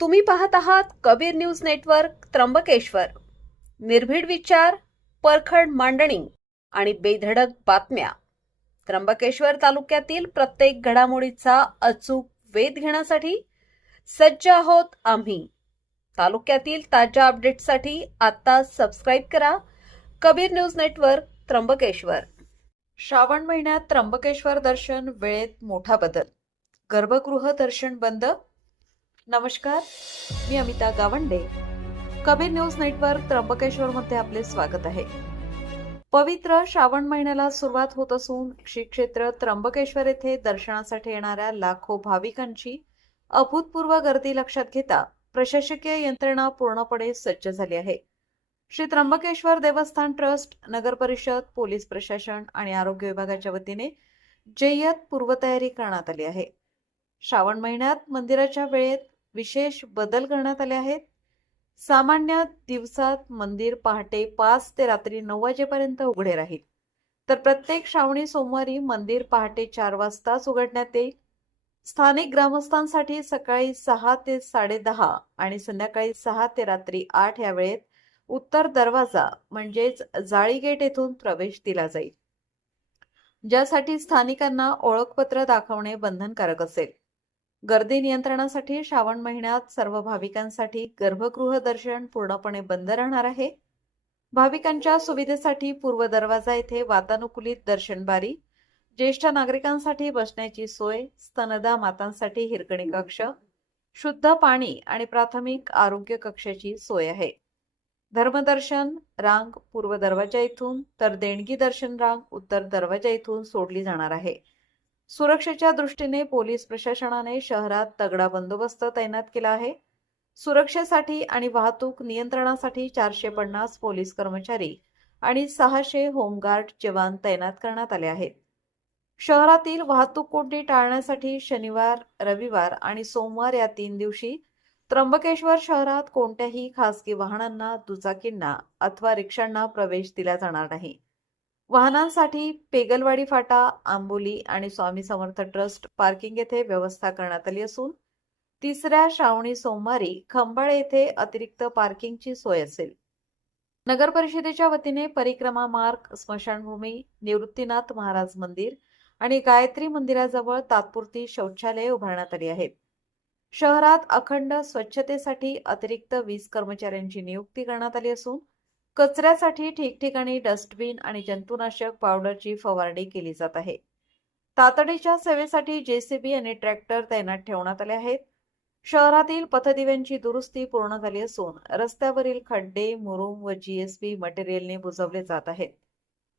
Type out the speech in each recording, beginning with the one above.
तुम्ही पाहत आहात कबीर न्यूज नेटवर्क त्र्यंबकेश्वर. निर्भीड विचार, परखड मांडणी आणि बेधडक बातम्या. त्र्यंबकेश्वर तालुक्यातील प्रत्येक घडामोडीचा अचूक वेध घेण्यासाठी सज्ज आहोत आम्ही. तालुक्यातील ताज्या अपडेट्ससाठी आता सबस्क्राईब करा कबीर न्यूज नेटवर्क त्र्यंबकेश्वर. श्रावण महिन्यात त्र्यंबकेश्वर दर्शन वेळेत मोठा बदल. गर्भगृह दर्शन बंद. नमस्कार, मी अमिता गावंडे. कबीर न्यूज नेटवर्क त्र्यंबकेश्वर मध्ये आपले स्वागत आहे. पवित्र श्रावण महिन्याला सुरुवात होत असून श्री क्षेत्र त्र्यंबकेश्वर येथे दर्शनासाठी येणाऱ्या लाखो भाविकांची अभूतपूर्व गर्दी लक्षात घेता प्रशासकीय यंत्रणा पूर्णपणे सज्ज झाली आहे. श्री त्र्यंबकेश्वर देवस्थान ट्रस्ट, नगर परिषद, पोलीस प्रशासन आणि आरोग्य विभागाच्या वतीने जय्यत पूर्वतयारी करण्यात आली आहे. श्रावण महिन्यात मंदिराच्या वेळेत विशेष बदल करण्यात आले आहेत. सामान्य दिवसात मंदिर पहाटे 5 ते रात्री 9 वाजेपर्यंत उघडे राहील, तर प्रत्येक श्रावणी सोमवारी मंदिर पहाटे 4 वाजताच उघडण्यात येईल. स्थानिक ग्रामस्थांसाठी सकाळी 6 ते 10:30 आणि संध्याकाळी 6 ते रात्री 8 या वेळेत उत्तर दरवाजा म्हणजेच जाळी गेट येथून प्रवेश दिला जाईल, ज्यासाठी स्थानिकांना ओळखपत्र दाखवणे बंधनकारक असेल. गर्दी नियंत्रणासाठी श्रावण महिन्यात सर्व भाविकांसाठी गर्भगृह दर्शन पूर्णपणे बंद राहणार आहे. भाविकांच्या सुविधेसाठी पूर्व दरवाजा येथे वातानुकूलित दर्शन बारी, ज्येष्ठ नागरिकांसाठी बसण्याची सोय, स्तनदा मातांसाठी हिरकणी कक्ष, शुद्ध पाणी आणि प्राथमिक आरोग्य कक्षाची सोय आहे. धर्मदर्शन रांग पूर्व दरवाजा येथून तर देणगी दर्शन रांग उत्तर दरवाजा येथून सोडली जाणार आहे. सुरक्षेच्या दृष्टीने पोलीस प्रशासनाने शहरात तगडा बंदोबस्त तैनात केला आहे. सुरक्षेसाठी आणि वाहतूक नियंत्रणासाठी 450 पोलीस कर्मचारी आणि 600 होमगार्ड जवान तैनात करण्यात आले आहेत. शहरातील वाहतूक कोंडी टाळण्यासाठी शनिवार, रविवार आणि सोमवार या 3 दिवशी त्र्यंबकेश्वर शहरात कोणत्याही खासगी वाहनांना, दुचाकींना अथवा रिक्षांना प्रवेश दिला जाणार नाही. वाहनांसाठी पेगलवाडी फाटा, आंबोली आणि स्वामी समर्थ ट्रस्ट पार्किंग येथे व्यवस्था करण्यात आली असून तिसऱ्या श्रावणी सोमवारी खंबाळे येथे अतिरिक्त पार्किंगची सोय असेल. नगर परिषदेच्या वतीने परिक्रमा मार्ग, स्मशानभूमी, निवृत्तीनाथ महाराज मंदिर आणि गायत्री मंदिराजवळ तात्पुरती शौचालये उभारण्यात आली आहेत. शहरात अखंड स्वच्छतेसाठी अतिरिक्त 20 कर्मचाऱ्यांची नियुक्ती करण्यात आली असून कचऱ्यासाठी ठिकठिकाणी डस्टबिन आणि जंतुनाशक पावडरची फवारणी केली जात आहे. तातडीच्या सेवेसाठी जेसीबी आणि ट्रॅक्टर तैनात ठेवण्यात आले आहेत. शहरातील पथदिव्यांची दुरुस्ती पूर्ण झाली असून रस्त्यावरील खड्डे मुरुम व जीएसबी मटेरियलने बुजवले जात आहेत.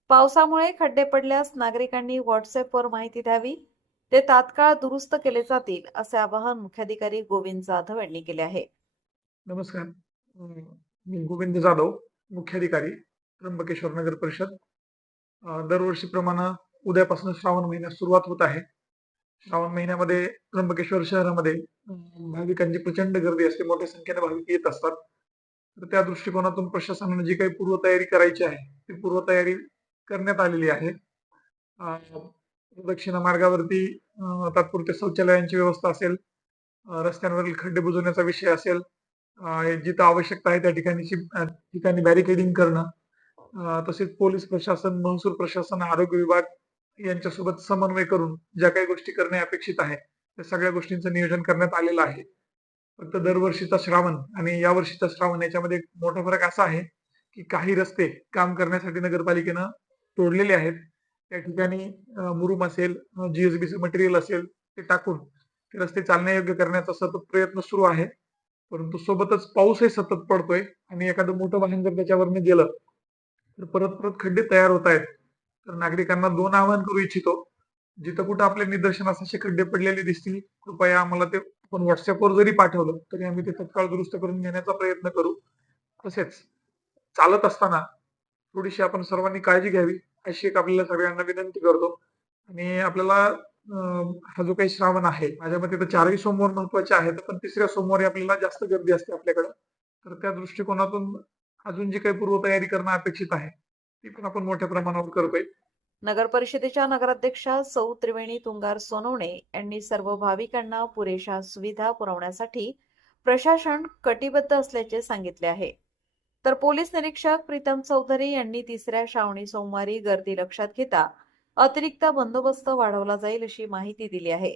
पावसामुळे खड्डे पडल्यास नागरिकांनी व्हॉट्सअपवर माहिती द्यावी, ते तात्काळ दुरुस्त केले जातील, असे आवाहन मुख्याधिकारी गोविंद जाधव यांनी केले आहे. नमस्कार, मी गोविंद जाधव, मुख्याधिकारी त्र्यंबकेश्वर नगर परिषद. दरवर्षीप्रमाणे उद्यापासून श्रावण महिन्यात सुरुवात होत आहे. श्रावण महिन्यामध्ये त्र्यंबकेश्वर शहरामध्ये भाविकांची प्रचंड गर्दी असते, मोठ्या संख्येने भाविक येत असतात. तर त्या दृष्टिकोनातून प्रशासनाने जी काही पूर्वतयारी करायची आहे ती पूर्वतयारी करण्यात आलेली आहे. दक्षिण मार्गावरती तात्पुरत्या शौचालयांची व्यवस्था असेल, रस्त्यांवरील खड्डे बुजवण्याचा विषय असेल, जिथं आवश्यकता आहे त्या ठिकाणी बॅरिकेडिंग करणं, तसेच पोलीस प्रशासन, महसूल प्रशासन, आरोग्य विभाग यांच्यासोबत समन्वय करून ज्या काही गोष्टी करणे अपेक्षित आहे त्या सगळ्या गोष्टींचं नियोजन करण्यात आलेलं आहे. फक्त दरवर्षीचा श्रावण आणि या वर्षीचा श्रावण याच्यामध्ये मोठा फरक असा आहे की काही रस्ते काम करण्यासाठी नगरपालिकेनं तोडलेले आहेत. त्या ठिकाणी मुरुम असेल, जीएसबीचे मटेरियल असेल ते टाकून ते रस्ते चालण्यायोग्य करण्याचा सतत प्रयत्न सुरू आहे. परंतु सोबतच पाऊसही सतत पडतोय आणि एखादं मोठं वाहन जर त्याच्यावरनं गेलं तर परत परत खड्डे तयार होत आहेत. तर नागरिकांना 2 आवाहन करू इच्छितो. जिथं कुठं आपल्या निदर्शनास असे खड्डे पडलेले दिसतील, कृपया आम्हाला ते आपण व्हॉट्सअपवर जरी पाठवलं तरी आम्ही ते तत्काळ दुरुस्त करून घेण्याचा प्रयत्न करू. तसेच चालत असताना थोडीशी आपण सर्वांनी काळजी घ्यावी अशी एक आपल्याला सगळ्यांना विनंती करतो. आणि आपल्याला हा जो काही श्रावण आहे, माझ्या मते तर 4ही सोमवार महत्वाचे आहेत, पण 3ऱ्या सोमवारी आपल्याला जास्त गर्दी असते आपल्याकडे. तर त्या दृष्टिकोनातून अजून जी काही पूर्वतयारी करणं अपेक्षित आहे ती पण आपण मोठ्या प्रमाणावर करतोय. नगर परिषदेच्या नगराध्यक्षा सौ त्रिवेणी तुंगार सोनवणे यांनी सर्व भाविकांना पुरेशा सुविधा पुरवण्यासाठी प्रशासन कटिबद्ध असल्याचे सांगितले आहे. तर पोलीस निरीक्षक प्रीतम चौधरी यांनी तिसऱ्या श्रावणी सोमवारी गर्दी लक्षात घेता अतिरिक्त बंदोबस्त वाढवला जाईल अशी माहिती दिली आहे.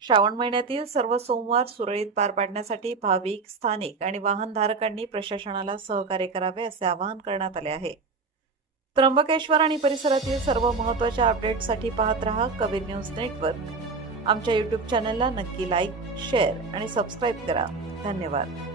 श्रावण महिन्यातील सर्व सोमवार सुरळीत पार पाडण्यासाठी भाविक, स्थानिक आणि वाहनधारकांनी प्रशासनाला सहकार्य करावे असे आवाहन करण्यात आले आहे. त्र्यंबकेश्वर आणि परिसरातील सर्व महत्त्वाच्या अपडेट्ससाठी पाहत रहा कबीर न्यूज नेटवर्क. आमच्या YouTube चॅनलला नक्की लाईक, शेअर आणि सबस्क्राईब करा. धन्यवाद.